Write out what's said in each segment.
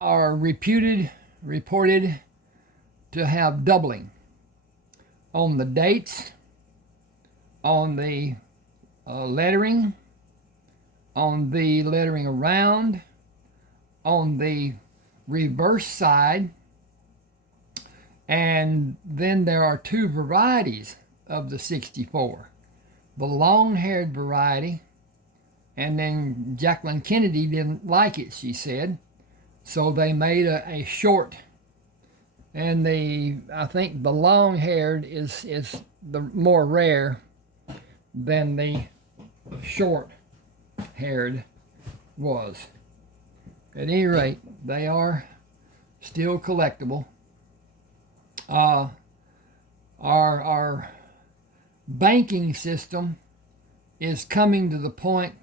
are reported to have doubling on the dates, on the lettering, on the lettering around, on the reverse side, and then there are two varieties of the 64. The long-haired variety, and then Jacqueline Kennedy didn't like it, she said, so they made a short. And I think the long-haired is the more rare than the short-haired was. At any rate, they are still collectible. Our banking system is coming to the point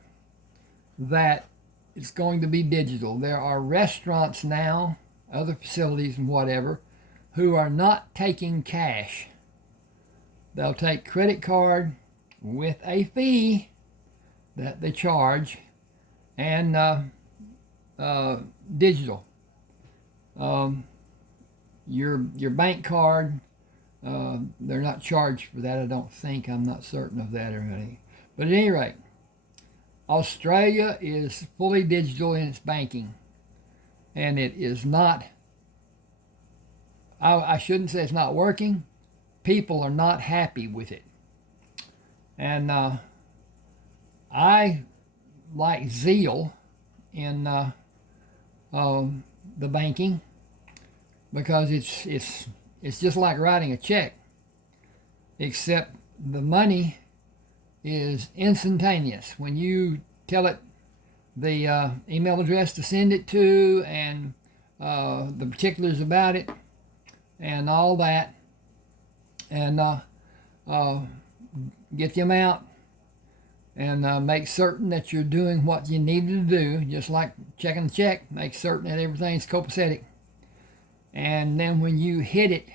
that it's going to be digital. There are restaurants now, other facilities and whatever, who are not taking cash. They'll take credit card with a fee that they charge, and digital. Your bank card, they're not charged for that, I don't think. I'm not certain of that or anything. But at any rate, Australia is fully digital in its banking, and it is not, I shouldn't say it's not working. People are not happy with it. And I like zeal in the banking, because it's just like writing a check, except the money is instantaneous. When you tell it the email address to send it to, and the particulars about it and all that, and get the amount, and make certain that you're doing what you needed to do, just like checking the check. Make certain that everything's copacetic. And then when you hit it,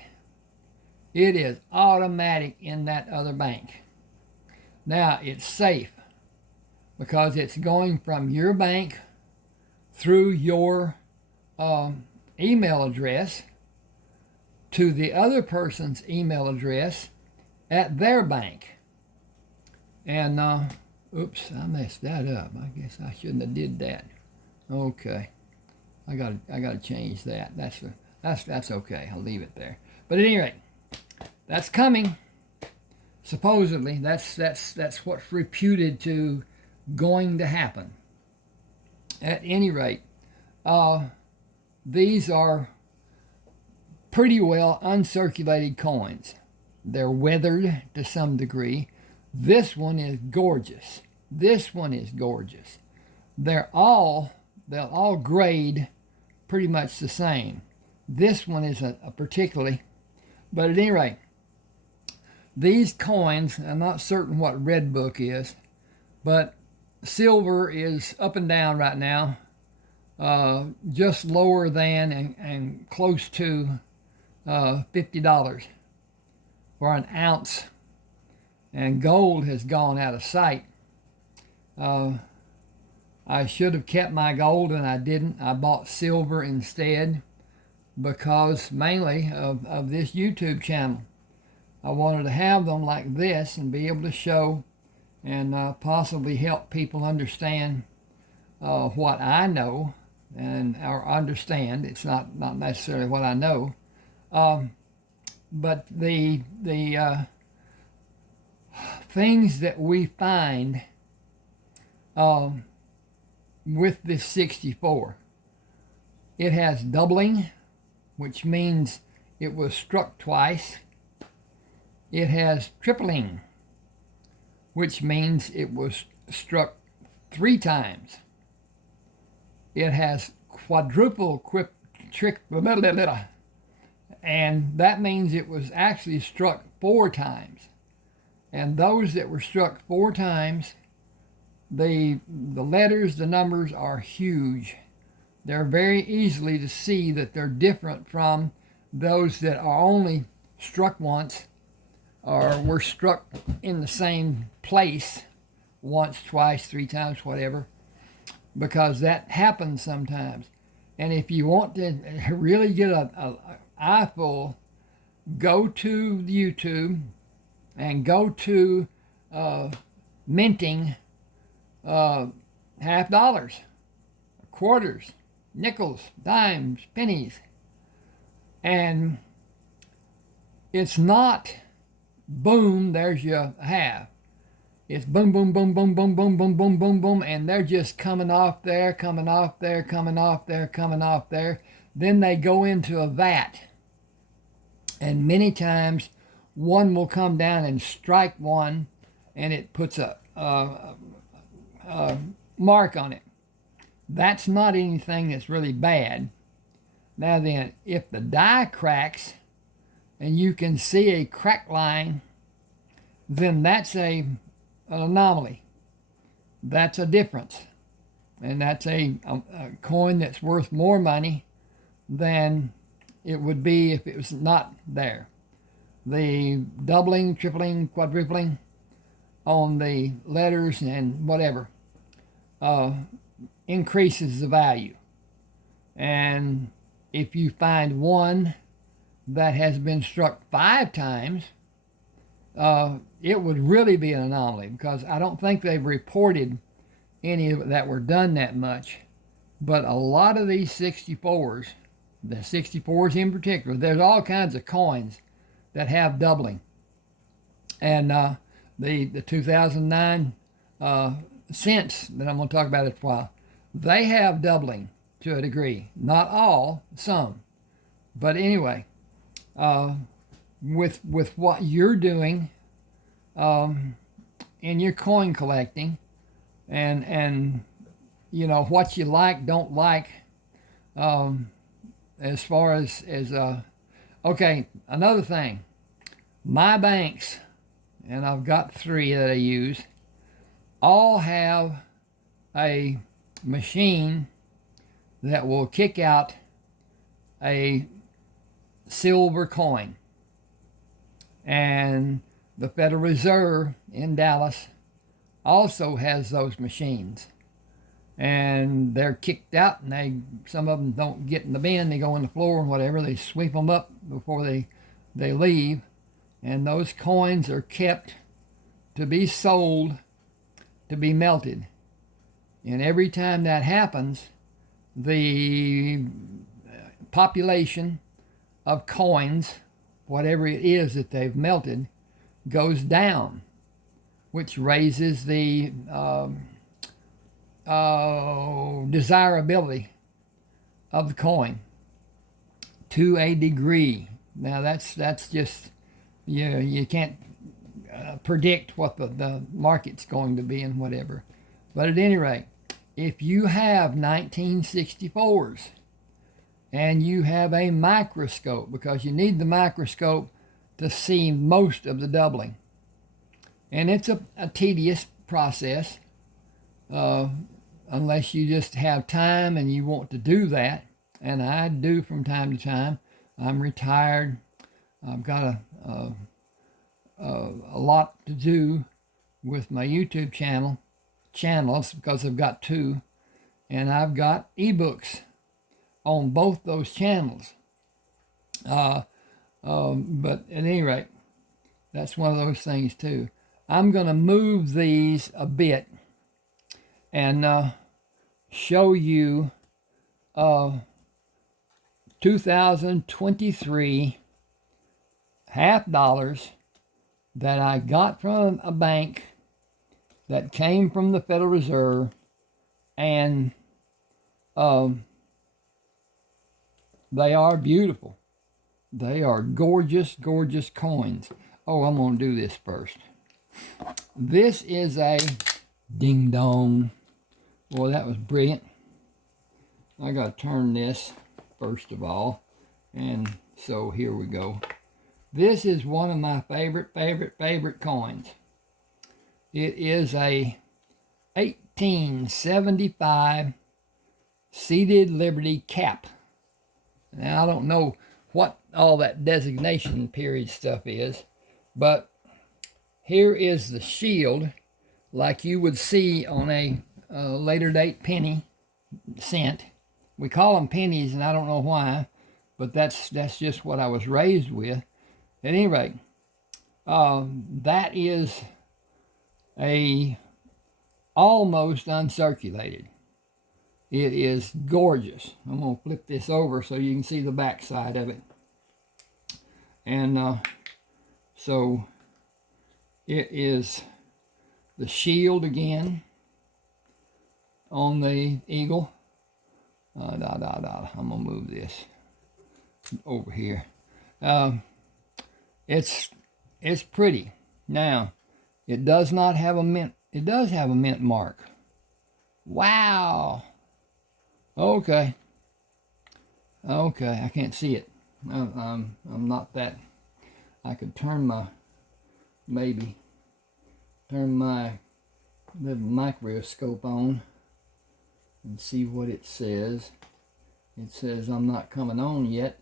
it is automatic in that other bank. Now, it's safe because it's going from your bank through your email address to the other person's email address at their bank. And oops, I messed that up. I guess I shouldn't have did that. Okay, I gotta change that. That's okay. I'll leave it there. But at any rate, that's coming. Supposedly, that's what's reputed to going to happen. At any rate, these are pretty well uncirculated coins. They're weathered to some degree. This one is gorgeous. This one is gorgeous. They'll all grade pretty much the same. This one is a particularly, but at any rate, these coins, I'm not certain what red book is, but silver is up and down right now, just lower than and close to $50 for an ounce. And gold has gone out of sight. I should have kept my gold, and I didn't. I bought silver instead, because mainly of this YouTube channel. I wanted to have them like this and be able to show and possibly help people understand what I know, or understand. It's not necessarily what I know, but the things that we find with this 64. It has doubling, which means it was struck twice. It has tripling, which means it was struck 3 times. It has quadruple and that means it was actually struck 4 times. And those that were struck 4 times, the letters, the numbers are huge. They're very easily to see that they're different from those that are only struck once, or were struck in the same place once, twice, 3 times, whatever, because that happens sometimes. And if you want to really get a eyeful, go to YouTube and go to minting half dollars, quarters, nickels, dimes, pennies. And it's not boom, there's your half. It's boom, boom, boom, boom, boom, boom, boom, boom, boom, boom, and they're just coming off there, coming off there, coming off there, coming off there. Then they go into a vat. And many times one will come down and strike one, and it puts a mark on it. That's not anything that's really bad. Now then, if the die cracks and you can see a crack line, then that's an anomaly. That's a difference. And that's a coin that's worth more money than it would be if it was not there. The doubling, tripling, quadrupling on the letters and whatever increases the value. And if you find one that has been struck 5 times, it would really be an anomaly, because I don't think they've reported any that were done that much. But a lot of these 64s, the 64s in particular, there's all kinds of coins that have doubling. And the 2009 cents that I'm going to talk about in a while, they have doubling to a degree. Not all, some. But anyway, with what you're doing in your coin collecting, and you know what you like, don't like, as far as okay, another thing, my banks, and I've got 3 that I use, all have a machine that will kick out a silver coin. And the Federal Reserve in Dallas also has those machines. And they're kicked out, and some of them don't get in the bin. They go on the floor and whatever. They sweep them up before they leave. And those coins are kept to be sold, to be melted. And every time that happens, the population of coins, whatever it is that they've melted, goes down, which raises the desirability of the coin to a degree. Now that's just, you can't predict what the market's going to be and whatever. But at any rate, if you have 1964s and you have a microscope, because you need the microscope to see most of the doubling, and it's a tedious process, unless you just have time and you want to do that, and I do from time to time. I'm retired. I've got a lot to do with my YouTube channels, because I've got 2, and I've got eBooks on both those channels. But at any rate, that's one of those things too. I'm going to move these a bit and show you 2023 half dollars that I got from a bank that came from the Federal Reserve, and they are beautiful. They are gorgeous, gorgeous coins. Oh, I'm going to do this first. This is a ding dong. Boy, that was brilliant. I got to turn this first of all. And so here we go. This is one of my favorite coins. It is a 1875 seated Liberty cap. Now, I don't know what all that designation period stuff is, but here is the shield, like you would see on a later date penny, cent, We call them pennies, and I don't know why, but that's just what I was raised with. At any rate, that is a almost uncirculated. It is gorgeous. I'm going to flip this over so you can see the back side of it. And so it is the shield again on the eagle. I'm going to move this over here. It's pretty. Now, it does not have a mint. It does have a mint mark. Wow. Okay. I can't see it. I'm not that. I could turn my little microscope on and see what it says. It says I'm not coming on yet.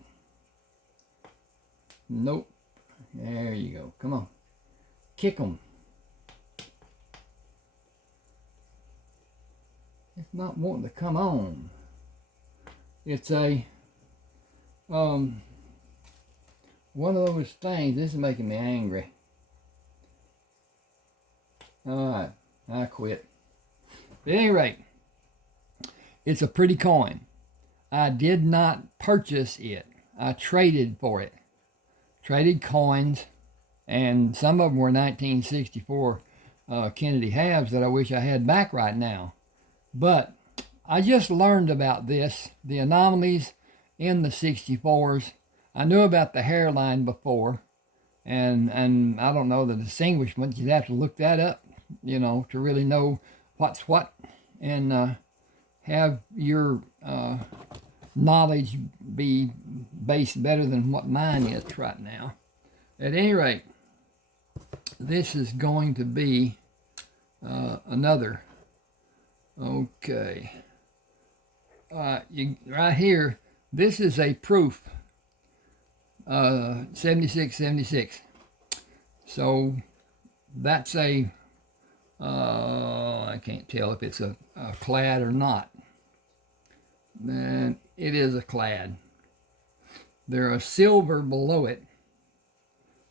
Nope. There you go. Come on. Kick 'em. It's not wanting to come on. It's a one of those things. This is making me angry. All right, I quit. At any rate, it's a pretty coin. I did not purchase it. I traded for it. Traded coins, and some of them were 1964 Kennedy halves that I wish I had back right now. But I just learned about this, the anomalies in the 64s. I knew about the hairline before, and I don't know the distinguishment. You'd have to look that up, to really know what's what, and have your knowledge be based better than what mine is right now. At any rate, this is going to be another. Okay. Right here, this is a proof. 7676. So that's a I can't tell if it's a clad or not. Then it is a clad. There are silver below it,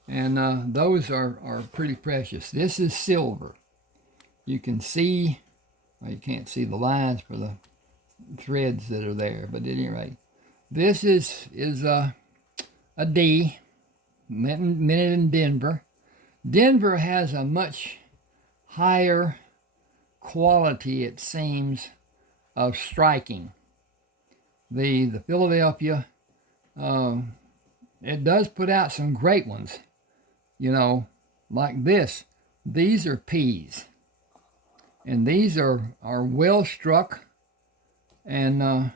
and those are pretty precious. This is silver. You can see, well, you can't see the lines for the threads that are there, but at any rate, this is a D, minted in Denver. Denver has a much higher quality, it seems, of striking. The Philadelphia, it does put out some great ones, like this. These are P's, and these are well struck, and I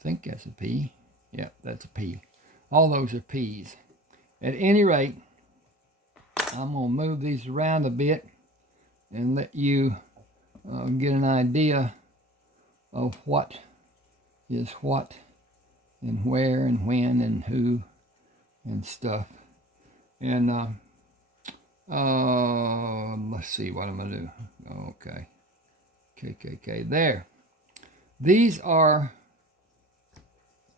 think that's a P. Yep, that's a P. All those are P's. At any rate, I'm going to move these around a bit and let you get an idea of what is what and where and when and who and stuff. And let's see what I'm going to do. Okay. KKK. There. These are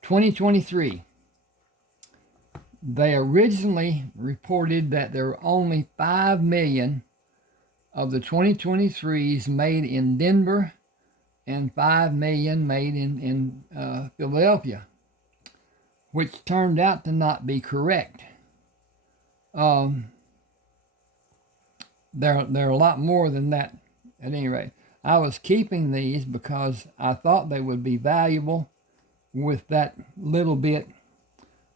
2023. They originally reported that there were only 5 million of the 2023s made in Denver and 5 million made in Philadelphia, which turned out to not be correct. There are a lot more than that. At any rate, I was keeping these because I thought they would be valuable with that little bit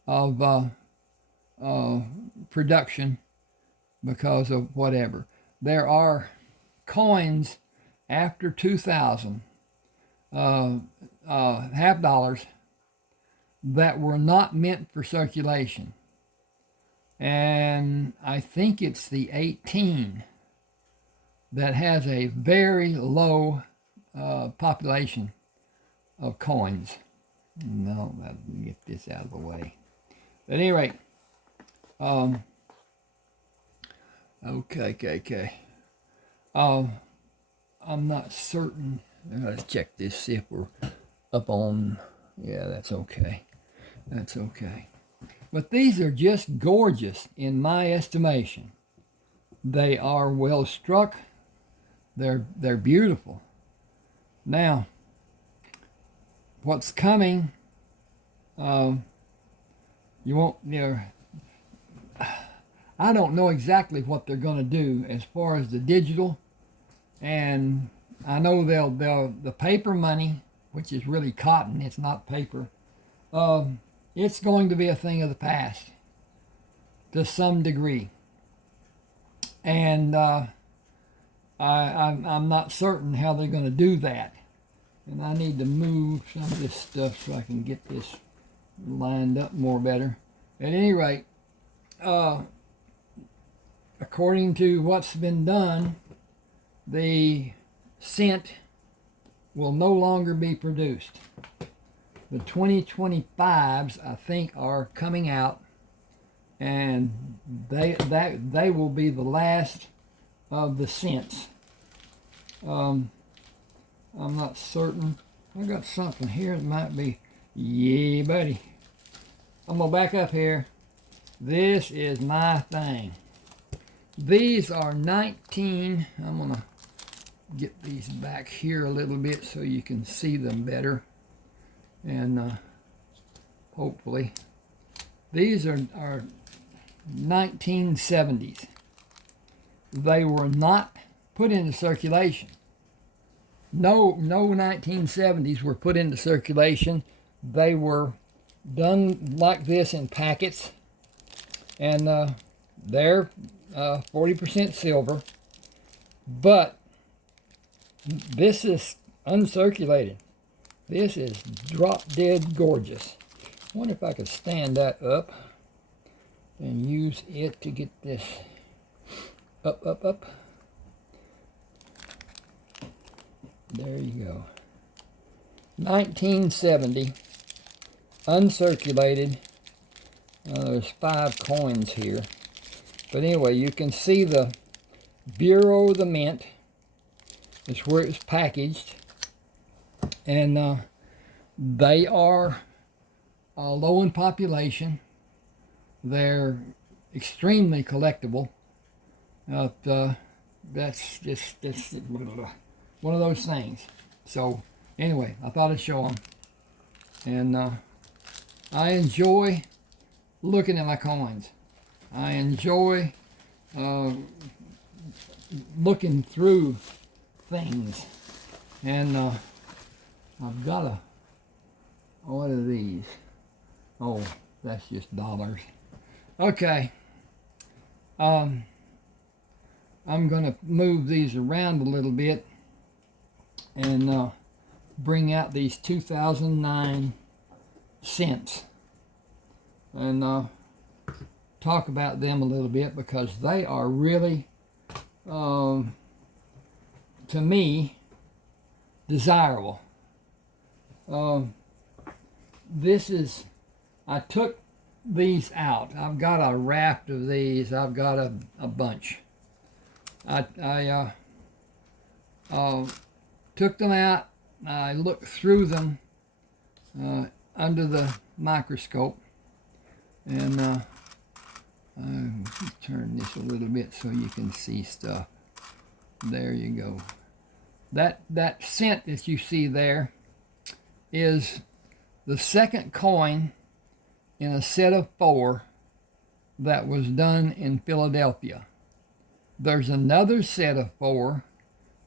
of production because of whatever. There are coins after 2000, half dollars, that were not meant for circulation. And I think it's the 18 that has a very low population of coins. No, let me get this out of the way. At any rate, okay. I'm not certain. Let's check this, see if we're up on, yeah, that's okay. That's okay. But these are just gorgeous in my estimation. They are well struck. They're beautiful. Now, what's coming? You won't. I don't know exactly what they're going to do as far as the digital, and I know they'll the paper money, which is really cotton. It's not paper. It's going to be a thing of the past to some degree, and I'm not certain how they're going to do that. And I need to move some of this stuff so I can get this lined up more better. At any rate, according to what's been done, the scent will no longer be produced. The 2025s, I think, are coming out, and they will be the last of the scents. I'm not certain. I got something here that might be, yeah, buddy. I'm gonna back up here. This is my thing. These are 19. I'm gonna get these back here a little bit so you can see them better, and hopefully these are 1970s. They were not put into circulation. No 1970s were put into circulation. They were done like this in packets, and they're 40% silver. But this is uncirculated. This is drop dead gorgeous. I wonder if I could stand that up and use it to get this up. There you go. 1970, uncirculated. There's 5 coins here. But anyway, you can see the Bureau of the Mint. It's where it's packaged. And they are low in population. They're extremely collectible. That's just one of those things. So anyway, I thought I'd show them. And I enjoy looking at my coins. I enjoy looking through things. And I've got what are these? Oh, that's just dollars. Okay. I'm going to move these around a little bit and bring out these 2009 cents and talk about them a little bit, because they are really, to me, desirable. I took these out. I've got a raft of these. I've got a bunch. I took them out. I looked through them under the microscope, and I'll turn this a little bit so you can see stuff. There you go. That cent that you see there is the second coin in a set of 4 that was done in Philadelphia. There's another set of 4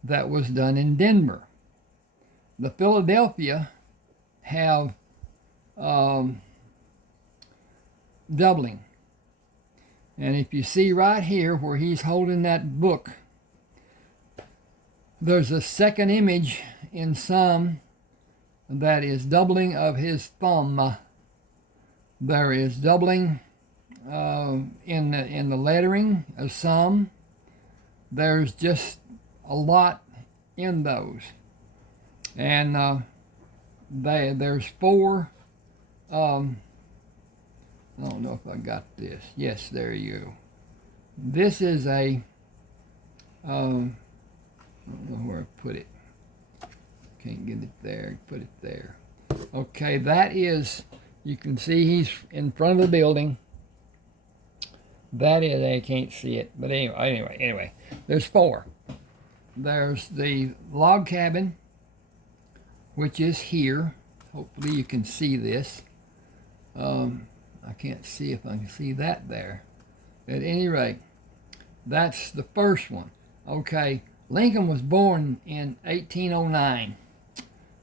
that was done in Denver. The Philadelphia have doubling. And if you see right here where he's holding that book, there's a second image in some that is doubling of his thumb. There is doubling in the lettering of some. There's just a lot in those. And there's 4. I don't know if I got this. Yes, there you go. This is a, I don't know where I put it. Can't get it there. Put it there. Okay, that is, you can see he's in front of the building. That is, I can't see it, but anyway, there's 4. There's the log cabin, which is here. Hopefully you can see this. I can't see if I can see that there. At any rate, that's the first one. Okay, Lincoln was born in 1809.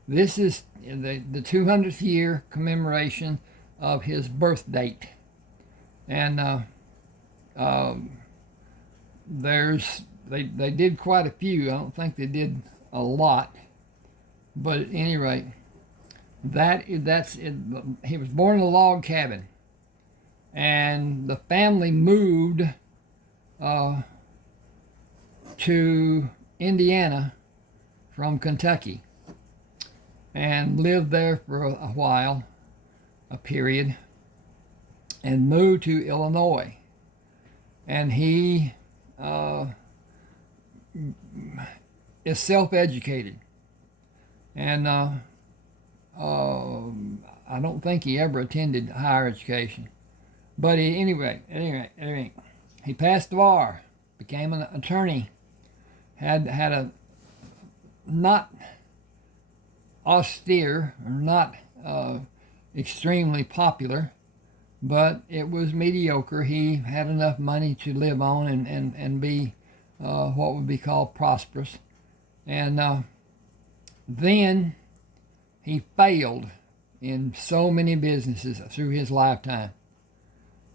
This is the 200th year commemoration of his birth date. And they did quite a few. I don't think they did a lot. But at any rate, that's it. He was born in a log cabin. And the family moved to Indiana from Kentucky and lived there for a while, a period, and moved to Illinois. And he is self-educated. And I don't think he ever attended higher education. But anyway, he passed the bar, became an attorney, had a not austere or not extremely popular, but it was mediocre. He had enough money to live on and be what would be called prosperous. And then he failed in so many businesses through his lifetime.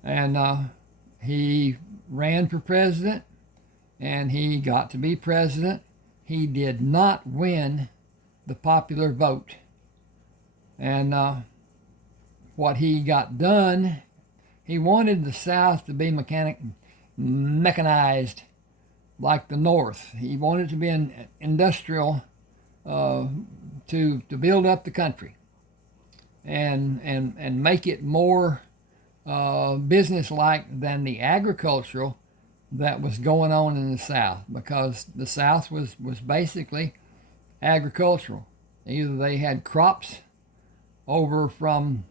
And he ran for president, and he got to be president. He did not win the popular vote. And what he got done, he wanted the South to be mechanized like the North. He wanted to be an industrial to build up the country and make it more business-like than the agricultural that was going on in the South, because the South was basically agricultural. Either they had crops over from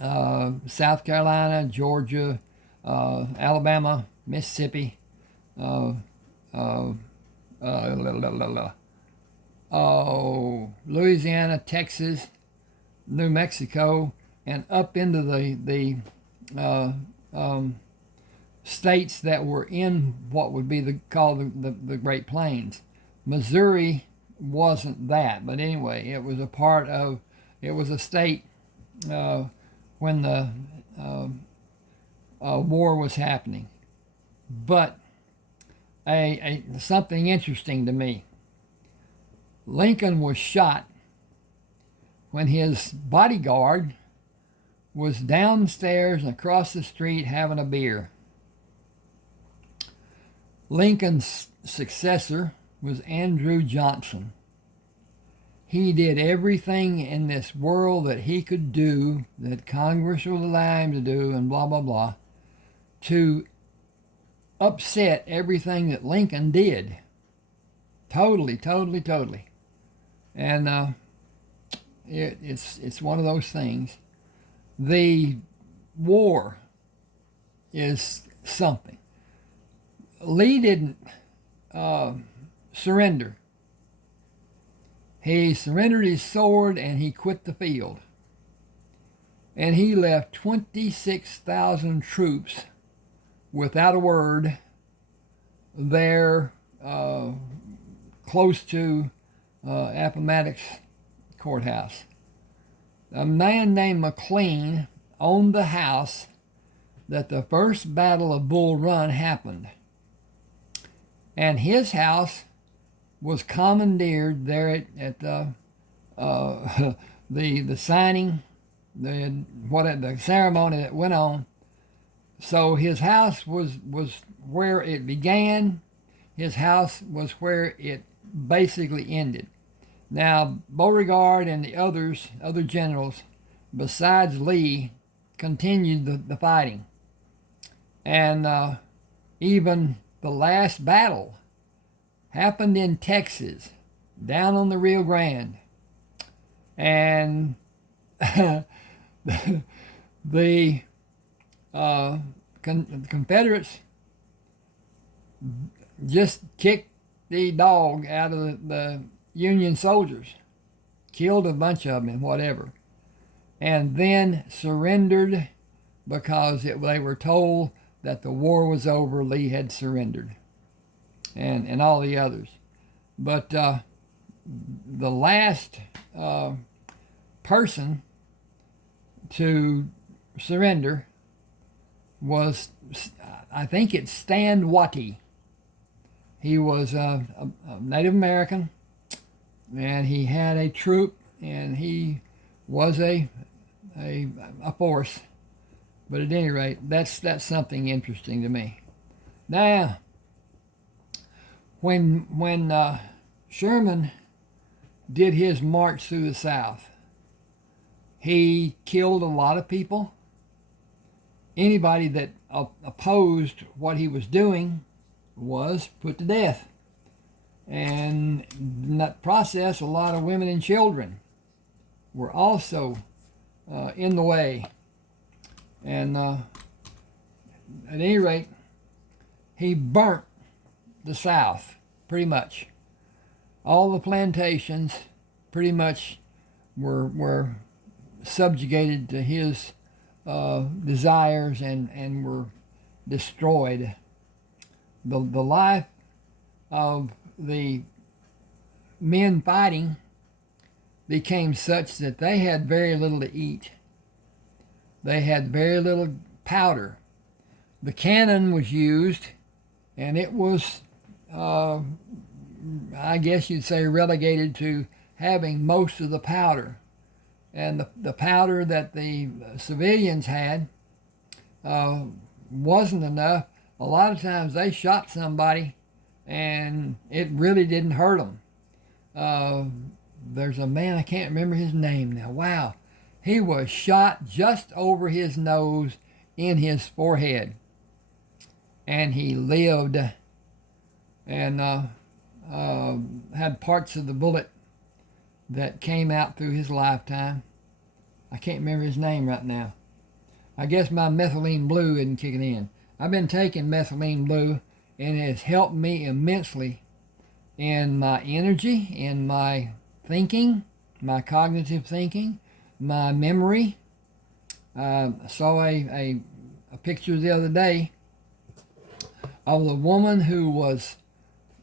South Carolina, Georgia, Alabama, Mississippi, Louisiana, Texas, New Mexico, and up into the states that were in what would be called the Great Plains. Missouri wasn't that, but anyway, it was a state when the war was happening. But something interesting to me, Lincoln was shot when his bodyguard was downstairs and across the street having a beer. Lincoln's successor was Andrew Johnson. He did everything in this world that he could do, that Congress would allow him to do, and blah, blah, blah, to upset everything that Lincoln did. Totally. And it's one of those things. The war is something. Lee didn't surrender. He surrendered his sword and he quit the field. And he left 26,000 troops without a word there close to Appomattox Courthouse. A man named McLean owned the house that the first Battle of Bull Run happened. And his house was commandeered there at the signing, the ceremony that went on. So his house was where it began. His house was where it basically ended. Now, Beauregard and the other generals, besides Lee, continued the fighting. And even the last battle happened in Texas, down on the Rio Grande. And the Confederates just kicked the dog out of the Union soldiers, killed a bunch of them and whatever, and then surrendered because they were told that the war was over. Lee had surrendered, and all the others. But the last person to surrender was, I think it's Stan Watty. He was a Native American, and he had a troop, and he was a force. But at any rate, that's something interesting to me. Now, when Sherman did his march through the South, he killed a lot of people. Anybody that opposed what he was doing was put to death. And in that process, a lot of women and children were also in the way. And at any rate, he burnt the South, pretty much. All the plantations pretty much were subjugated to his desires and were destroyed. The life of the men fighting became such that they had very little to eat. They had very little powder. The cannon was used, and it was, I guess you'd say, relegated to having most of the powder. And the powder that the civilians had wasn't enough. A lot of times they shot somebody, and it really didn't hurt them. There's a man, I can't remember his name now. Wow. He was shot just over his nose in his forehead. And he lived and had parts of the bullet that came out through his lifetime. I can't remember his name right now. I guess my methylene blue isn't kicking in. I've been taking methylene blue, and it has helped me immensely in my energy, in my thinking, my cognitive thinking, my memory. I saw a picture the other day of the woman who was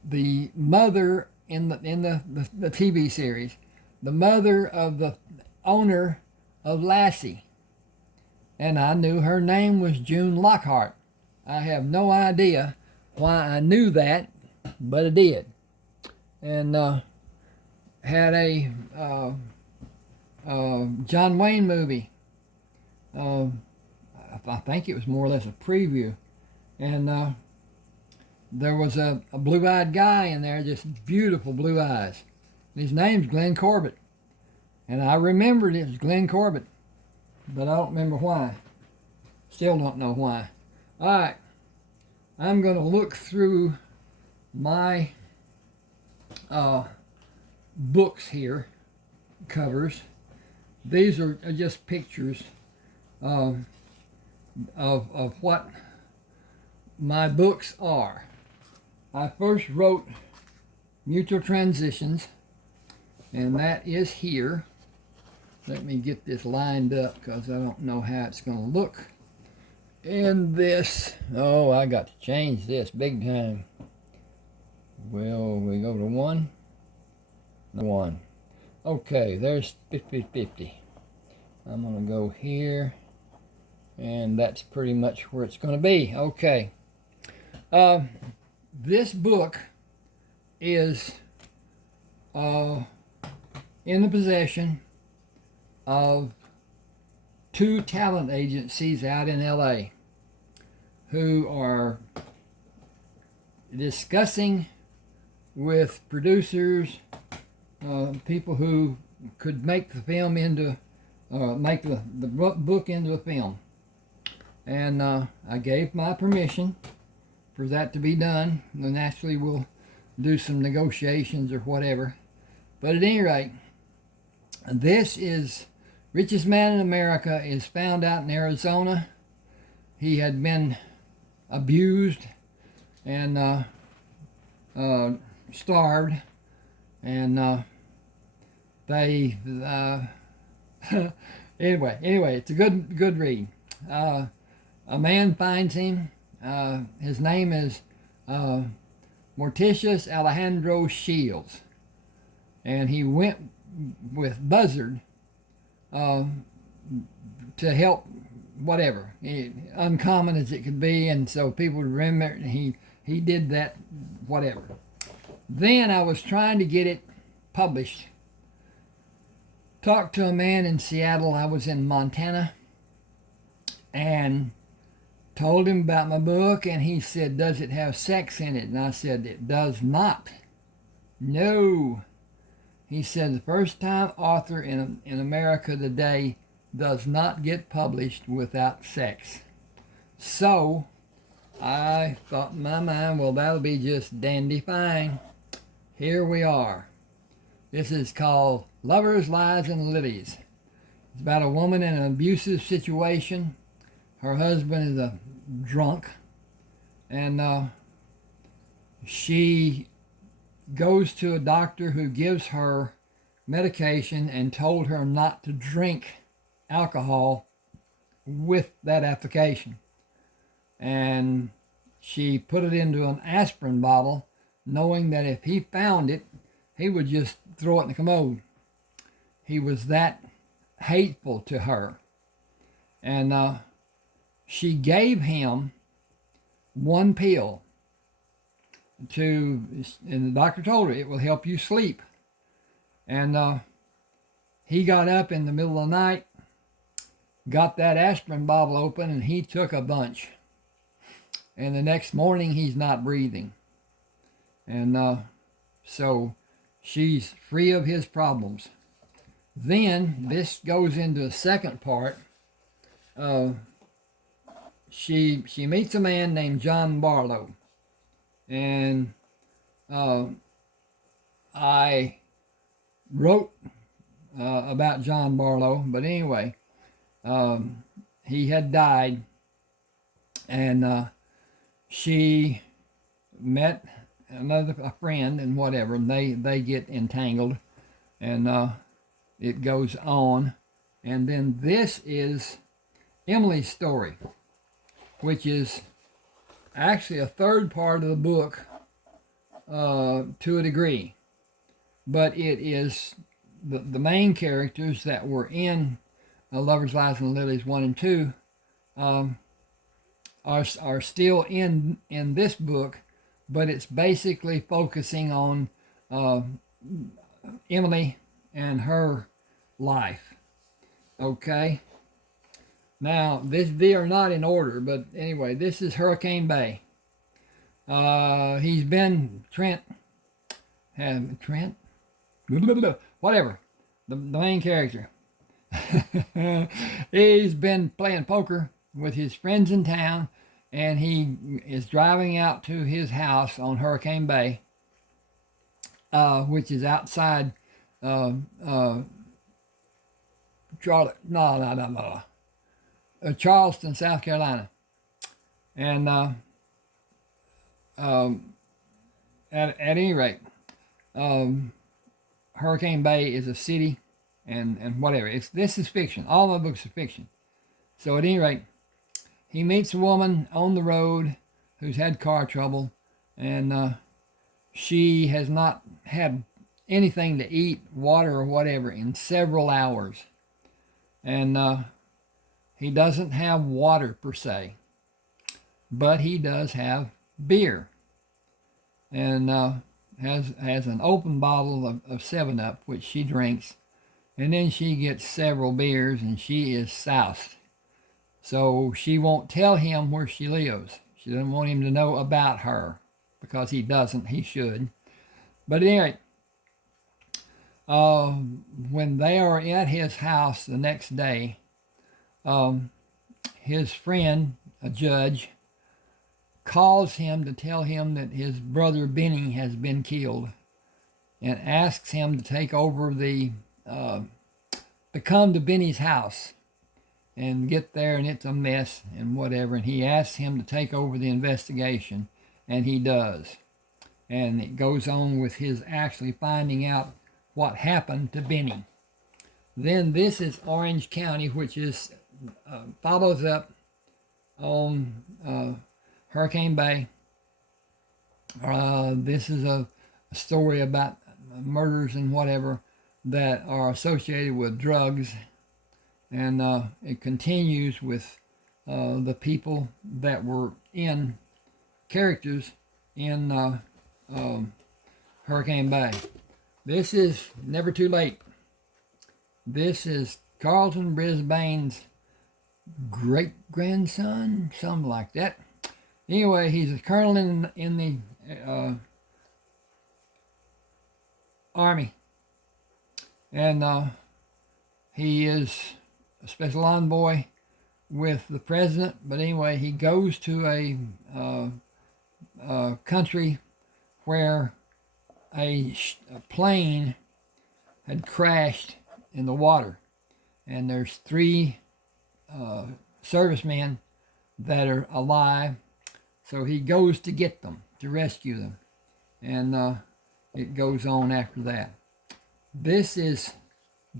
the mother in the TV series, the mother of the owner of Lassie. And I knew her name was June Lockhart. I have no idea why I knew that, but I did. And had a John Wayne movie. I think it was more or less a preview. And there was a blue-eyed guy in there, just beautiful blue eyes. And his name's Glenn Corbett. And I remembered it was Glenn Corbett, but I don't remember why. Still don't know why. All right, I'm going to look through my books here, covers. These are just pictures of what my books are. I first wrote Mutual Transitions, and that is here. Let me get this lined up because I don't know how it's going to look. And this, oh, I got to change this big time. Well, we go to one. Okay, there's 50-50. I'm going to go here, and that's pretty much where it's going to be. Okay. This book is in the possession of 2 talent agencies out in LA who are discussing with producers, people who could make the film into, make the book into a film. And I gave my permission for that to be done. And naturally we'll do some negotiations or whatever. But at any rate, this is Richest man in America is found out in Arizona. He had been abused and starved, and they anyway, it's a good read. A man finds him. His name is Morticius Alejandro Shields, and he went with Buzzard to help, whatever, uncommon as it could be, and so people would remember he did that, whatever. Then I was trying to get it published. Talked to a man in Seattle. I was in Montana, and told him about my book, and he said, "Does it have sex in it?" And I said, "It does not." No. He said, "The first time author in America today does not get published without sex." So I thought in my mind, well, that'll be just dandy fine. Here we are. This is called Lovers, Lies, and Lilies. It's about a woman in an abusive situation. Her husband is a drunk, and she goes to a doctor who gives her medication and told her not to drink alcohol with that application. And she put it into an aspirin bottle, knowing that if he found it, he would just throw it in the commode. He was that hateful to her. And she gave him one pill and the doctor told her it will help you sleep. And he got up in the middle of the night, got that aspirin bottle open, and he took a bunch. And the next morning, he's not breathing. And so she's free of his problems. Then this goes into a second part. She meets a man named John Barlow. And I wrote about John Barlow, but anyway, he had died, and she met a friend and whatever, and they get entangled, and it goes on. And then this is Emily's story, which is actually a third part of the book to a degree, but it is the main characters that were in Lovers, Lies, and Lilies 1 and 2 are still in this book, but it's basically focusing on Emily and her life. Okay. Now, they are not in order, but anyway, this is Hurricane Bay. He's been Trent, whatever, the main character. He's been playing poker with his friends in town, and he is driving out to his house on Hurricane Bay, which is outside Charleston, South Carolina. And at any rate, Hurricane Bay is a city, and whatever. This is fiction. All my books are fiction. So at any rate, he meets a woman on the road who's had car trouble, and she has not had anything to eat, water or whatever, in several hours. And he doesn't have water per se, but he does have beer, and has an open bottle of 7-Up, which she drinks, and then she gets several beers, and she is soused. So she won't tell him where she lives. She doesn't want him to know about her, because he doesn't. He should. But anyway, when they are at his house the next day, his friend, a judge, calls him to tell him that his brother Benny has been killed, and asks him to take over the to come to Benny's house and get there, and it's a mess and whatever. And he asks him to take over the investigation, and he does. And it goes on with his actually finding out what happened to Benny. Then this is Orange County, which is follows up on Hurricane Bay. This is a story about murders and whatever that are associated with drugs, and it continues with the people that were in characters in Hurricane Bay. This is Never Too Late. This is Carlton Brisbane's great-grandson, something like that. Anyway, he's a colonel in the Army. And he is a special envoy with the president. But anyway, he goes to a country where a plane had crashed in the water. And there's 3 servicemen that are alive. So he goes to get them, to rescue them. And it goes on after that. This is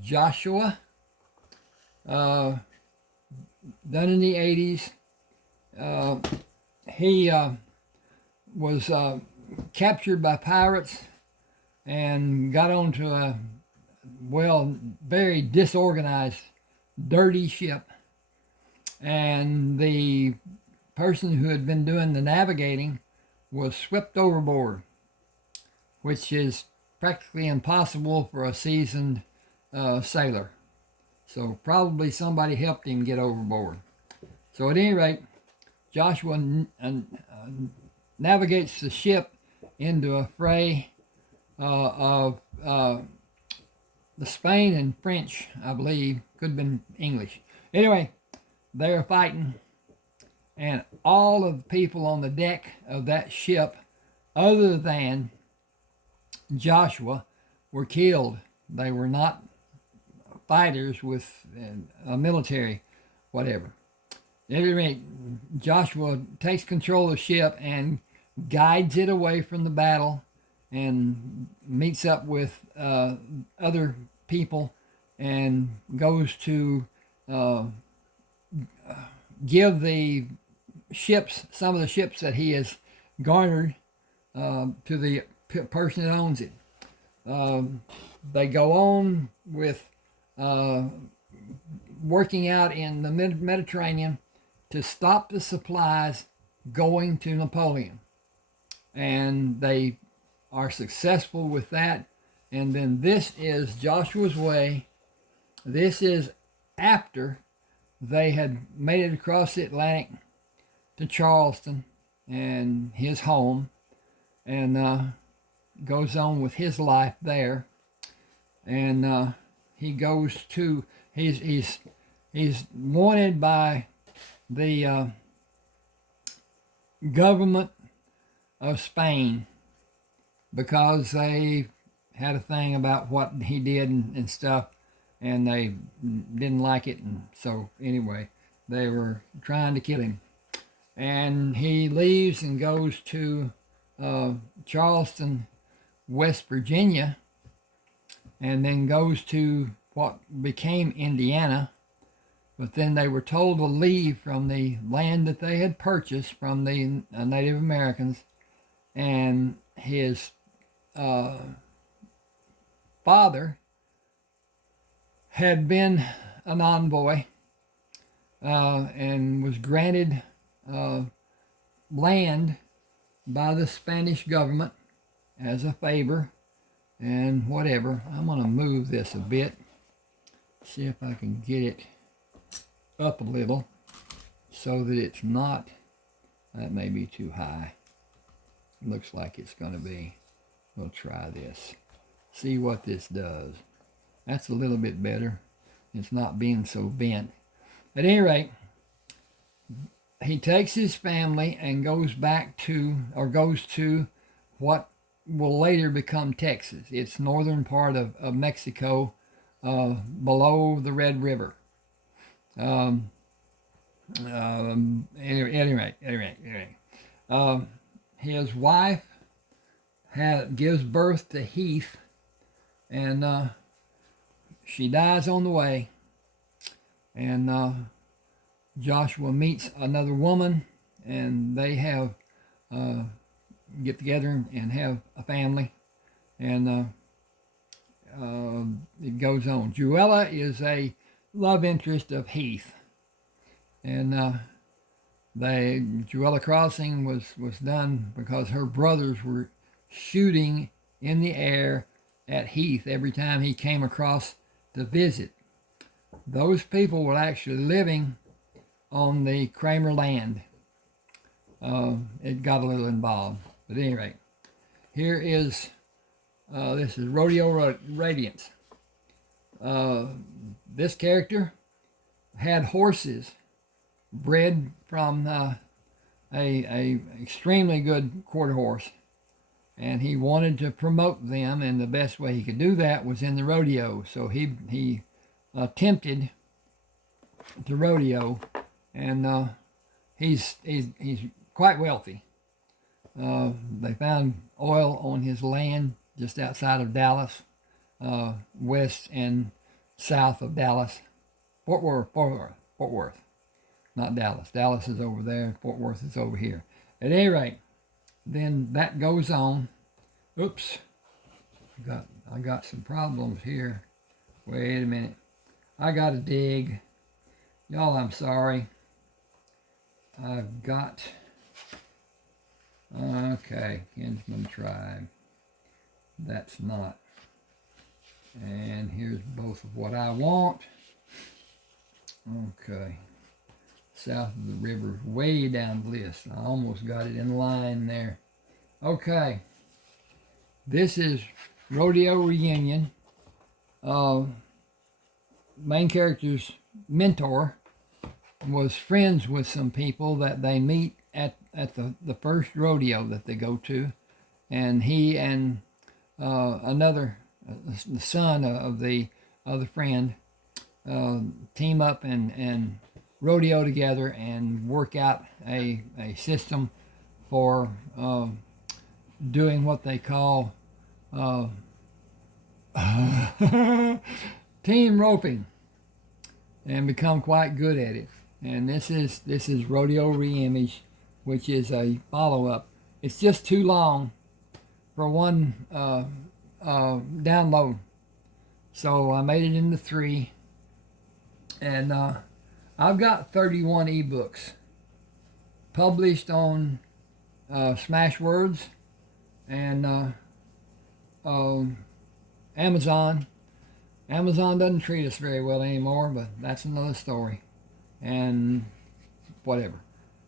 Joshua, done in the 80s. He was captured by pirates and got onto a, very disorganized, dirty ship. And the person who had been doing the navigating was swept overboard, which is practically impossible for a seasoned sailor. So probably somebody helped him get overboard. So at any rate, Joshua navigates the ship into a fray of the Spain and French, I believe. Could have been English. Anyway, they're fighting, and all of the people on the deck of that ship, other than Joshua, were killed. They were not fighters with a military, whatever. At any rate, Joshua takes control of the ship and guides it away from the battle and meets up with other people and goes to give the ships, some of the ships that he has garnered, to the person that owns it. They go on with working out in the Mediterranean to stop the supplies going to Napoleon. And they are successful with that. And then this is Joshua's Way. This is after they had made it across the Atlantic to Charleston and his home, and goes on with his life there. And he goes to, he's wanted by the government of Spain because they had a thing about what he did and stuff, and they didn't like it. And so anyway, they were trying to kill him. And he leaves and goes to Charleston, West Virginia, and then goes to what became Indiana. But then they were told to leave from the land that they had purchased from the Native Americans. And his father had been an envoy and was granted land by the Spanish government as a favor and whatever. I'm going to move this a bit, see if I can get it up a little so that it's not, that may be too high. Looks like it's going to be. We'll try this. See what this does. That's a little bit better. It's not being so bent. At any rate, he takes his family and goes back to, or goes to what will later become Texas. It's northern part of Mexico, below the Red River. Anyway. His wife gives birth to Heath, and she dies on the way. And Joshua meets another woman, and they have get together and have a family, and it goes on. Juella is a love interest of Heath, and Juella Crossing was done because her brothers were shooting in the air at Heath every time he came across to visit. Those people were actually living on the Kramer land. It got a little involved, but at any rate, here is this is Rodeo Radiance. This character had horses bred from a extremely good quarter horse, and he wanted to promote them, and the best way he could do that was in the rodeo. So he attempted to rodeo, and he's quite wealthy. They found oil on his land just outside of Dallas, west and south of Dallas. Fort Worth, not Dallas. Dallas is over there. Fort Worth is over here. At any rate, then that goes on. Oops, I got some problems here. Wait a minute. I got to dig. Y'all, I'm sorry. I've got, okay, Kinsman Tribe. That's not. And here's both of what I want. Okay. South of the river, way down the list. I almost got it in line there. Okay. This is Rodeo Reunion. Main character's mentor was friends with some people that they meet at the first rodeo that they go to, and he and another the son of the other friend team up and rodeo together and work out a system for doing what they call team roping, and become quite good at it. And this is Rodeo Reimage, which is a follow-up. It's just too long for one download, so I made it into 3, and I've got 31 ebooks published on Smashwords and Amazon. Amazon doesn't treat us very well anymore, but that's another story. And whatever.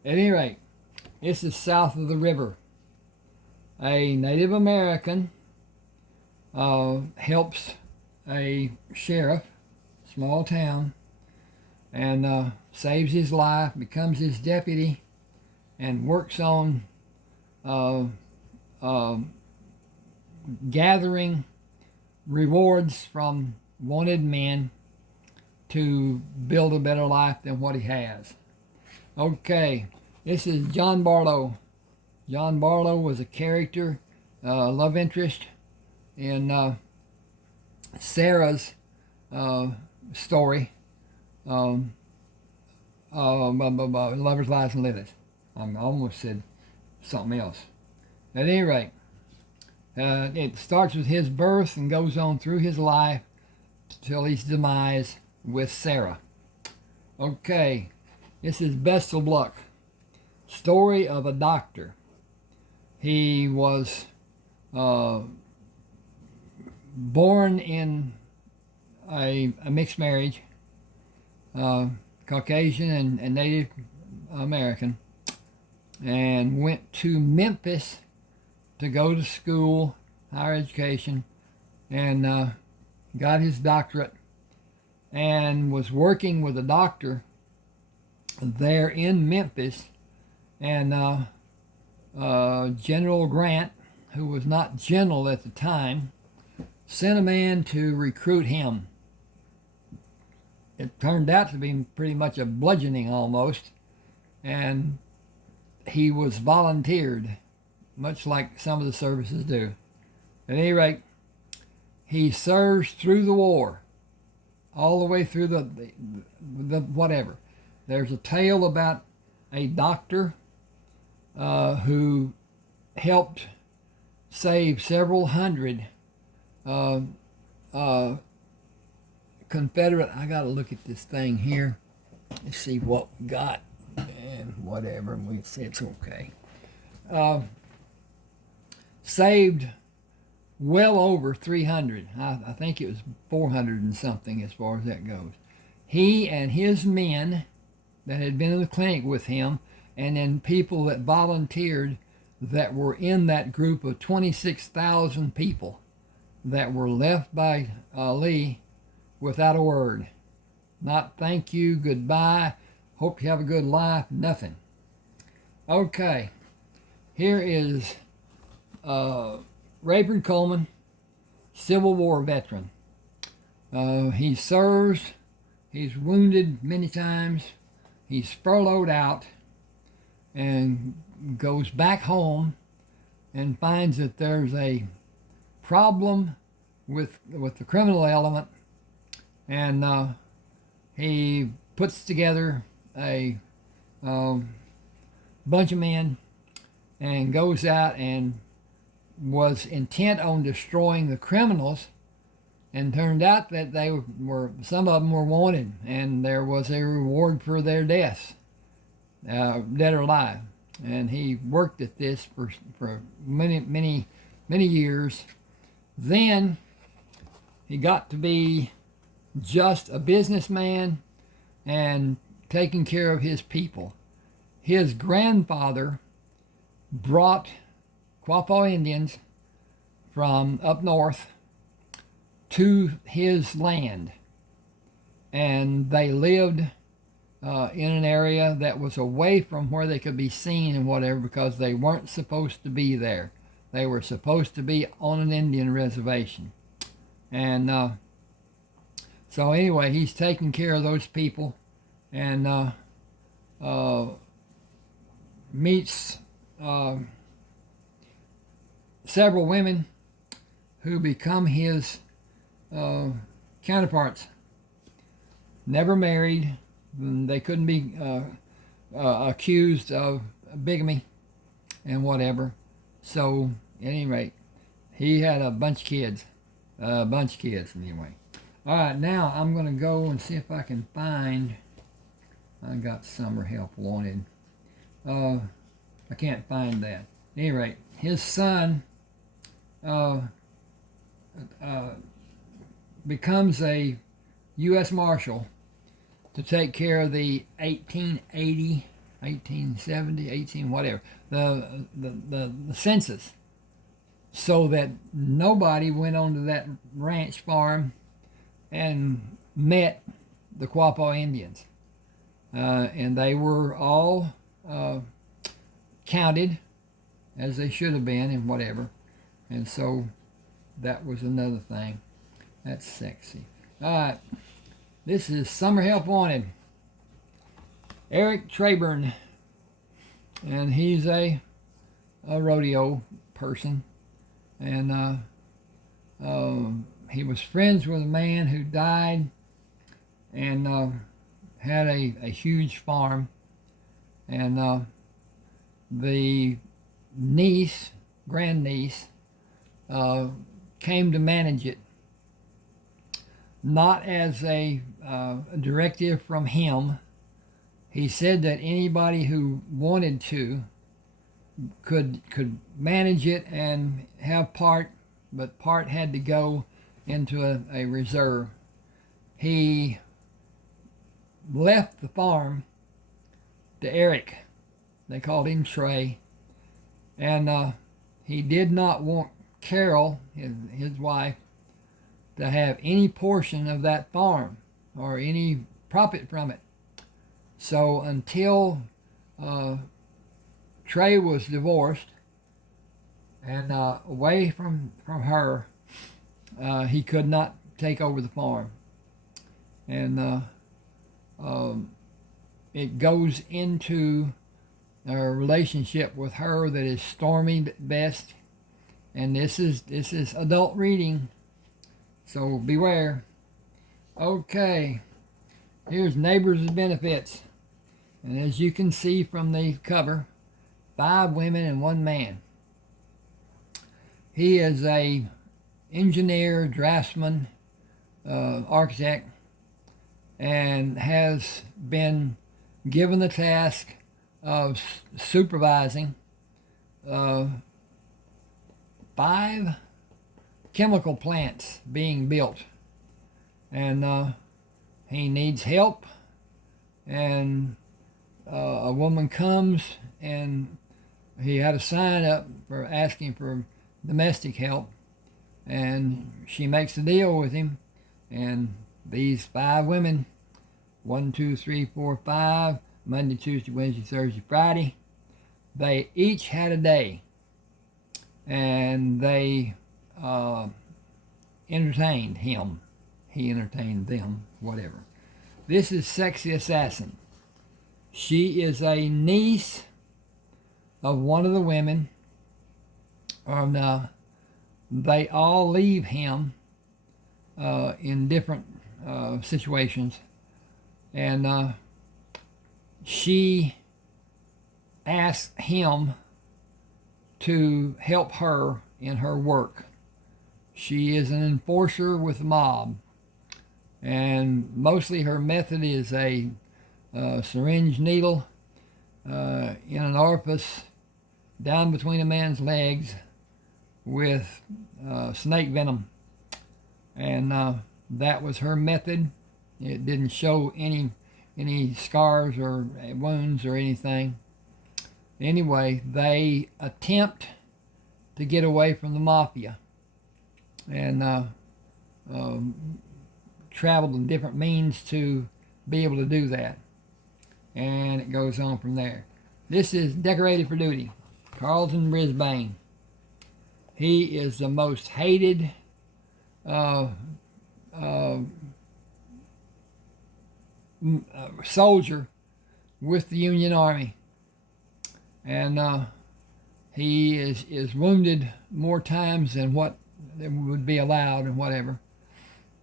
At any rate, this is south of the river. A Native American helps a sheriff, small town, and saves his life, becomes his deputy, and works on gathering rewards from wanted men to build a better life than what he has. Okay, this is John Barlow. John Barlow was a character, love interest in Sarah's story, Lovers, Lies, and Livers. I almost said something else. At any rate, it starts with his birth and goes on through his life till his demise with Sarah. Okay, this is Bestelbluck, story of a doctor. He was born in a mixed marriage, Caucasian and Native American, and went to Memphis to go to school, higher education, and got his doctorate, and was working with a doctor there in Memphis, and General Grant, who was not general at the time, sent a man to recruit him. it turned out to be pretty much a bludgeoning almost, and he was volunteered, much like some of the services do. At any rate, he serves through the war, all the way through the whatever. There's a tale about a doctor who helped save several hundred Confederate. I got to look at this thing here. Let's see what we got and whatever. We say it's okay. Saved well over 300. I think it was 400 and something as far as that goes. He and his men that had been in the clinic with him, and then people that volunteered that were in that group of 26,000 people that were left by Lee without a word. Not thank you, goodbye, hope you have a good life, nothing. Okay, here is Rayford Coleman, Civil War veteran. He serves, he's wounded many times, he's furloughed out, and goes back home and finds that there's a problem with the criminal element, and he puts together a bunch of men and goes out and was intent on destroying the criminals, and turned out that some of them were wanted, and there was a reward for their deaths, dead or alive. And he worked at this for many years. Then he got to be just a businessman and taking care of his people. His grandfather brought Quapaw Indians from up north to his land, and they lived in an area that was away from where they could be seen and whatever, because they weren't supposed to be there. They were supposed to be on an Indian reservation. And so anyway, he's taking care of those people, and meets several women who become his counterparts. Never married. They couldn't be accused of bigamy and whatever. So, at any rate, he had a bunch of kids. Anyway. All right, now I'm going to go and see if I can find... I got summer help wanted. I can't find that. At any rate, his son becomes a U.S. Marshal to take care of the 1880, 1870, 18 whatever, the census, so that nobody went onto that ranch farm and met the Quapaw Indians. And they were all counted as they should have been and whatever. And so that was another thing. That's sexy. All right. This is Summer Help Wanted. Eric Trayburn. And he's a rodeo person. And he was friends with a man who died and had a huge farm. And the niece, grandniece, came to manage it. Not as a directive from him. He said that anybody who wanted to could manage it and have part, but part had to go into a reserve. He left the farm to Eric. They called him Trey. And he did not want Carol, his wife, to have any portion of that farm or any profit from it. So until Trey was divorced and away from her, he could not take over the farm. And it goes into a relationship with her that is stormy at best. And this is adult reading, so beware. Okay, here's Neighbors' Benefits. And as you can see from the cover, 5 women and 1 man. He is a engineer, draftsman, architect, and has been given the task of supervising 5 chemical plants being built. And he needs help, and a woman comes, and he had a sign up for asking for domestic help, and she makes a deal with him. And these 5 women, 1, 2, 3, 4, 5, Monday, Tuesday, Wednesday, Thursday, Friday, they each had a day, and they entertained him. He entertained them, whatever. This is Sexy Assassin. She is a niece of one of the women, and they all leave him in different situations. And she asks him to help her in her work. She is an enforcer with the mob, and mostly her method is a syringe needle in an orifice down between a man's legs with snake venom. And that was her method. It didn't show any scars or wounds or anything. Anyway, they attempt to get away from the mafia, and traveled in different means to be able to do that. And it goes on from there. This is Decorated for Duty, Carlton Brisbane. He is the most hated soldier with the Union Army. And he is wounded more times than what would be allowed and whatever.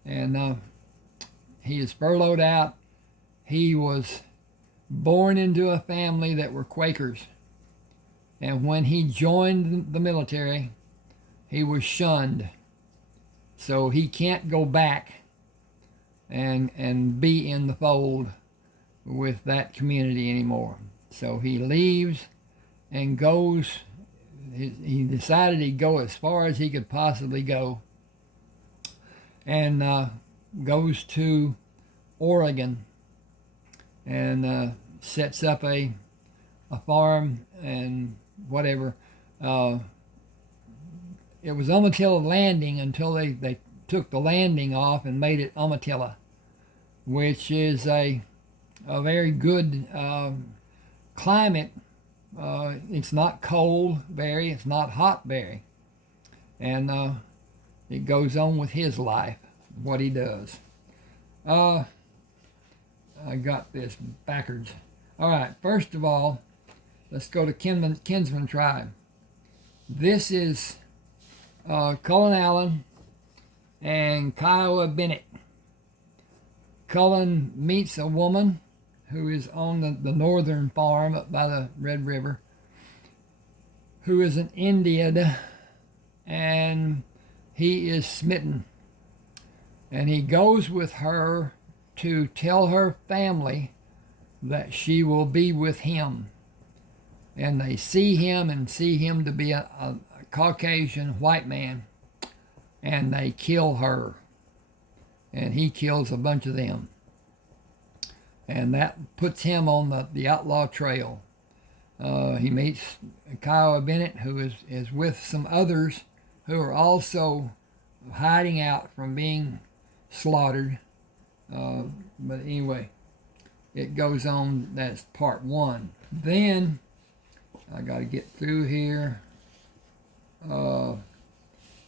And he is furloughed out. He was born into a family that were Quakers. And when he joined the military, he was shunned. So he can't go back and be in the fold with that community anymore. So he leaves and goes. He decided he'd go as far as he could possibly go, and goes to Oregon and sets up a farm and whatever. It was Umatilla Landing until they took the landing off and made it Umatilla, which is a very good climate. It's not cold very, it's not hot very. And it goes on with his life, what he does. I got this backwards. All right, first of all, let's go to Kinsman Tribe. This is Cullen Allen and Kiowa Bennett. Cullen meets a woman who is on the northern farm up by the Red River, who is an Indian, and he is smitten. And he goes with her to tell her family that she will be with him. And they see him and see him to be a Caucasian white man, and they kill her. And he kills a bunch of them. And that puts him on the outlaw trail. He meets Kiowa Bennett, who is with some others who are also hiding out from being slaughtered. But anyway, it goes on. That's part 1. Then I got to get through here.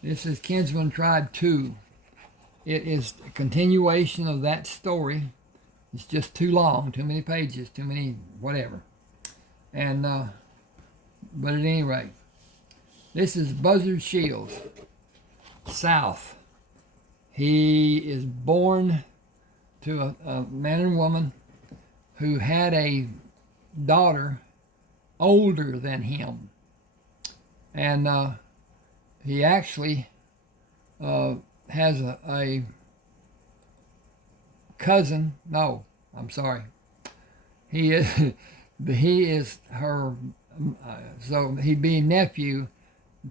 This is Kinsman Tribe 2. It is a continuation of that story, It's just too long, too many pages, too many whatever. And but at any rate, this is Buzzard Shields, South. He is born to a man and woman who had a daughter older than him. And he actually has a cousin. No, I'm sorry. He is her. So he'd be nephew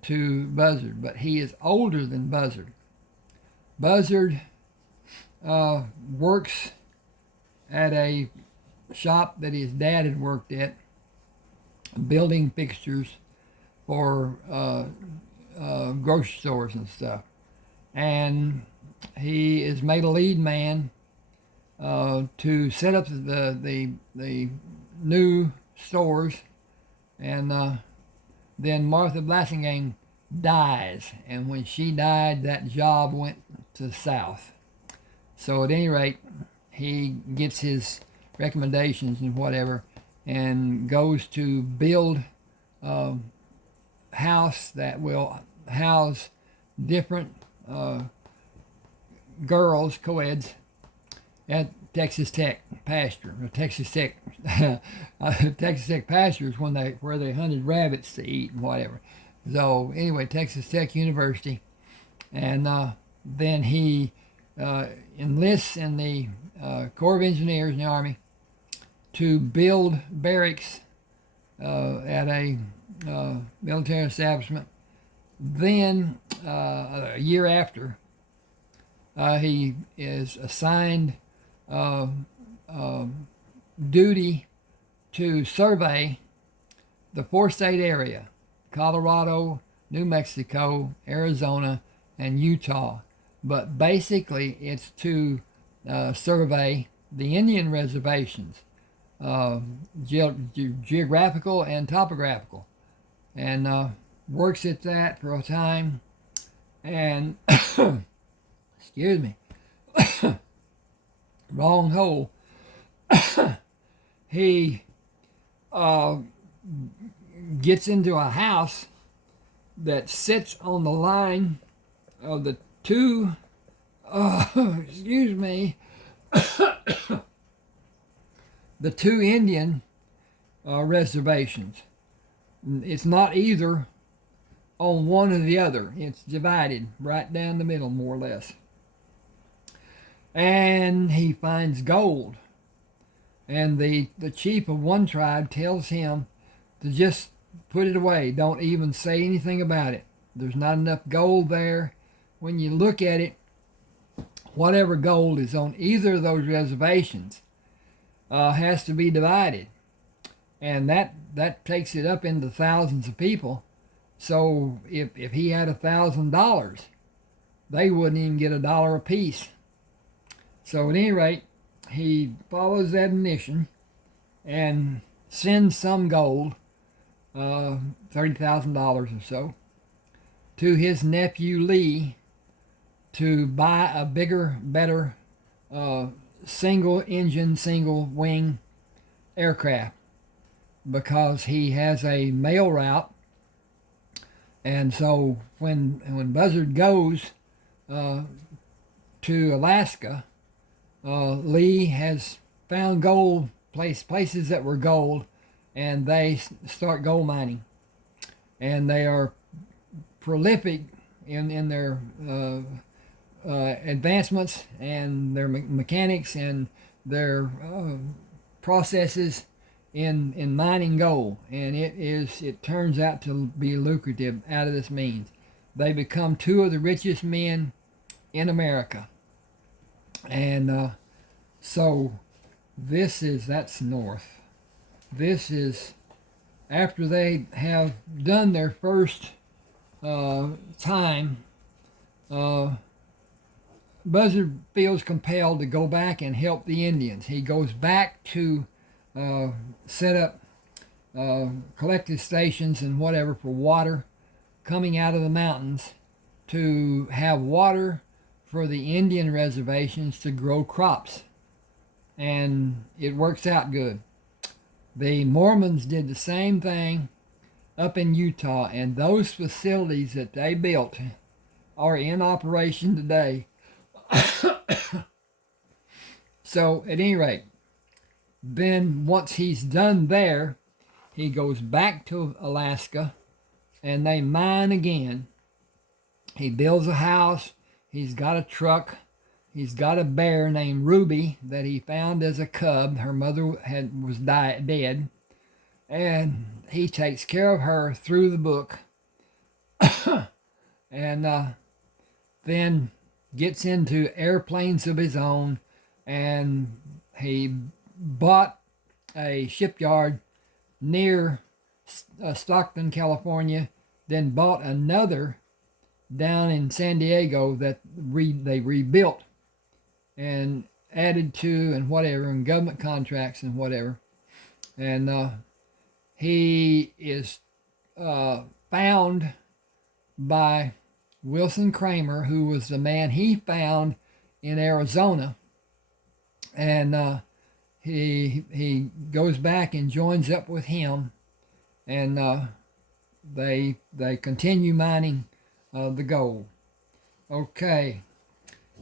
to Buzzard, but he is older than Buzzard. Buzzard works at a shop that his dad had worked at, building fixtures for grocery stores and stuff. And he is made a lead man to set up the new stores. And then Martha Blassingame dies, and when she died, that job went to the South. So at any rate, he gets his recommendations and whatever, and goes to build a house that will house different girls, co-eds, at Texas Tech pasture. Texas Tech Texas Tech pasture is where they hunted rabbits to eat and whatever. So anyway, Texas Tech University, and then he enlists in the Corps of Engineers in the Army to build barracks at a military establishment. Then a year after, he is assigned duty to survey the four-state area: Colorado, New Mexico, Arizona, and Utah. But basically, it's to survey the Indian reservations, geographical and topographical, and works at that for a time. And excuse me, wrong hole. He gets into a house that sits on the line of the two, excuse me, the two Indian reservations. It's not either on one or the other. It's divided right down the middle, more or less. And he finds gold. And the chief of one tribe tells him to just put it away. Don't even say anything about it. There's not enough gold there. When you look at it, whatever gold is on either of those reservations has to be divided. And that takes it up into thousands of people. So if he had $1,000, they wouldn't even get $1 apiece. So at any rate, he follows that admonition and sends some gold, $30,000 or so, to his nephew Lee to buy a bigger, better single-engine, single-wing aircraft, because he has a mail route. And so when Buzzard goes to Alaska, Lee has found gold, places that were gold, and they start gold mining. And they are prolific in their advancements and their mechanics and their processes in mining gold. And it turns out to be lucrative out of this means. They become two of the richest men in America. And so that's north. This is after they have done their first time. Buzzard feels compelled to go back and help the Indians. He goes back to set up collective stations and whatever for water coming out of the mountains, to have water for the Indian reservations to grow crops. and it works out good. The Mormons did the same thing up in Utah, and those facilities that they built are in operation today. So, at any rate, then once he's done there, he goes back to Alaska and they mine again. He builds a house. He's got a truck. He's got a bear named Ruby that he found as a cub. Her mother was dead. And he takes care of her through the book. And then gets into airplanes of his own. And he bought a shipyard near Stockton, California, then bought another down in San Diego that they rebuilt and added to and whatever, and government contracts and whatever. And he is found by Wilson Kramer, who was the man he found in Arizona. And he goes back and joins up with him, and they continue mining the gold. Okay,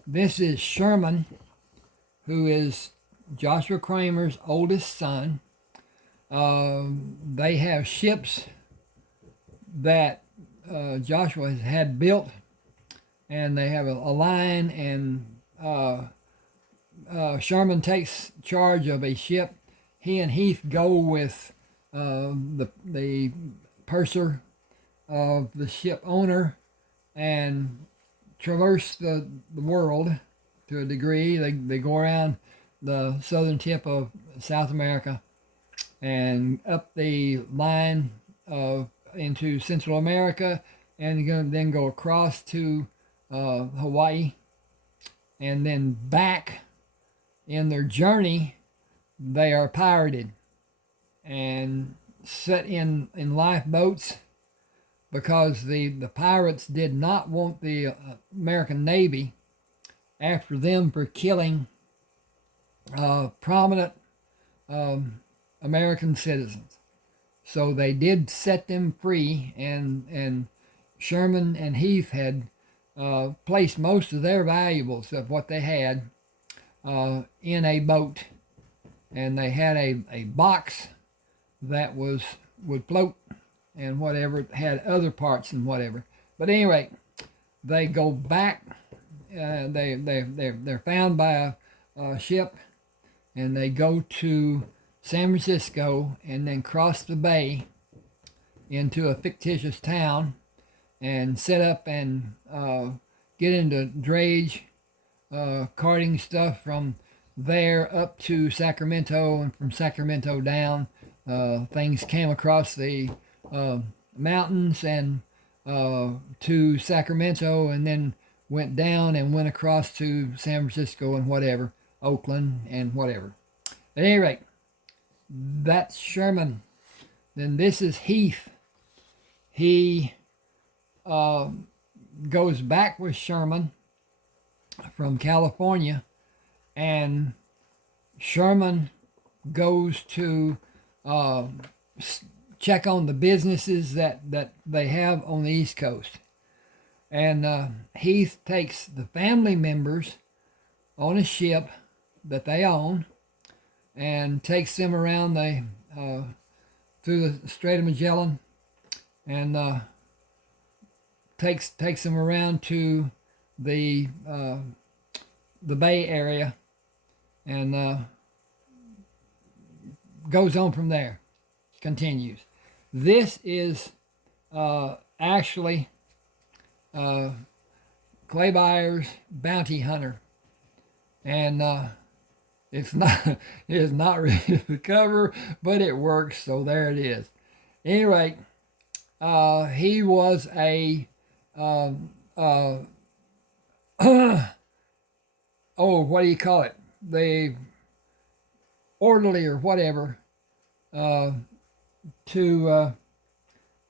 this is Sherman, who is Joshua Kramer's oldest son. They have ships that Joshua has had built, and they have a line, and Sherman takes charge of a ship. He and Heath go with the purser of the ship owner and traverse the world to a degree. They go around the southern tip of South America and up the line into Central America, and then go across to Hawaii, and then back. In their journey, they are pirated and set in lifeboats because the pirates did not want the American Navy after them for killing prominent American citizens. So they did set them free, and Sherman and Heath had placed most of their valuables of what they had in a boat, and they had a box that would float and whatever, had other parts and whatever. But at any rate, they go back. They're found by a ship, and they go to San Francisco and then cross the bay into a fictitious town and set up and get into drayage, carting stuff from there up to Sacramento, and from Sacramento down. Things came across the mountains and to Sacramento, and then went down and went across to San Francisco and whatever, Oakland and whatever. At any rate, that's Sherman. Then this is Heath. He goes back with Sherman from California, and Sherman goes to check on the businesses that they have on the East Coast. And Heath takes the family members on a ship that they own and takes them around through the Strait of Magellan, and takes them around to the Bay Area, and goes on from there. Continues. This is actually Clay Byers' Bounty Hunter, and it's not really the cover, but it works, so there it is. Anyway, he was a what do you call it? The orderly or whatever to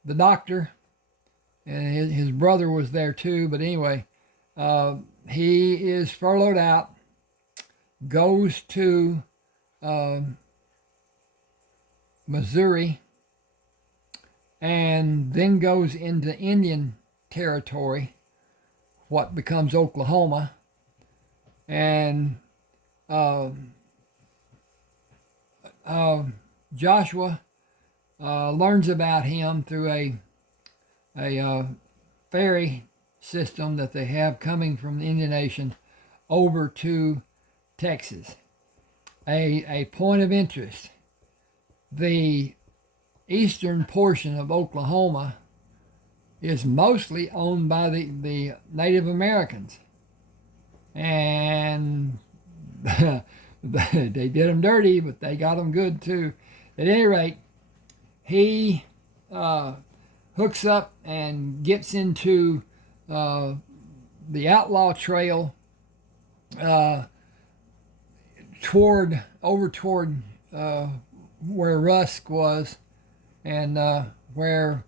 the doctor, and his brother was there too. But anyway, he is furloughed out, goes to Missouri, and then goes into Indian Territory, what becomes Oklahoma, and Joshua learns about him through a ferry system that they have coming from the Indian Nation over to Texas. A point of interest: the eastern portion of Oklahoma is mostly owned by the Native Americans, and they did them dirty, but they got them good too. At any rate, he hooks up and gets into the outlaw trail toward where Rusk was, and where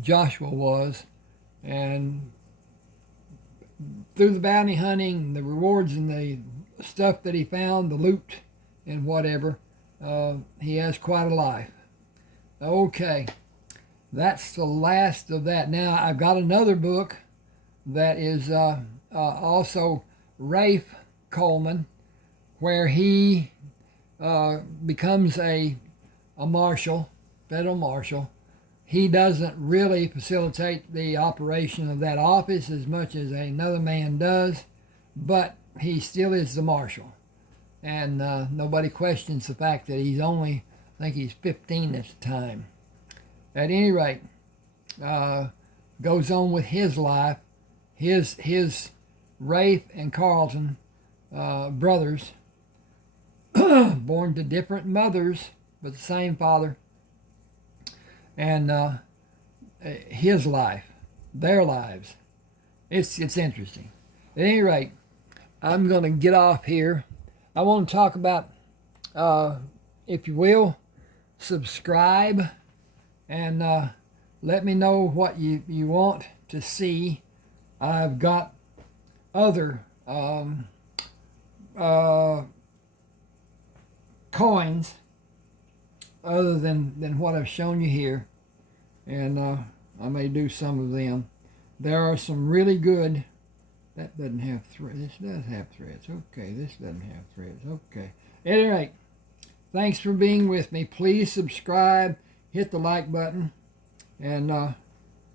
Joshua was, and through the bounty hunting, the rewards, and the stuff that he found, the loot and whatever, he has quite a life. Okay, that's the last of that. Now I've got another book that is also Rafe Coleman, where he becomes a marshal, federal marshal. He doesn't really facilitate the operation of that office as much as another man does, but he still is the marshal. And nobody questions the fact that he's only, I think he's 15 at the time. At any rate, goes on with his life. His Rafe and Carlton brothers, born to different mothers, but the same father, and his life, their lives. It's interesting. At any rate, I'm going to get off here. I want to talk about, if you will, subscribe, and let me know what you want to see. I've got other coins other than what I've shown you here, and I may do some of them. There are some really good. That doesn't have threads. This does have threads. Okay, this doesn't have threads. Okay. At any rate, thanks for being with me. Please subscribe, hit the like button, and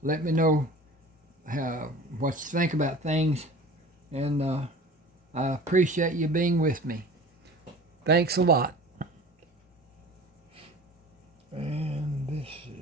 let me know what you think about things. And I appreciate you being with me. Thanks a lot. And this is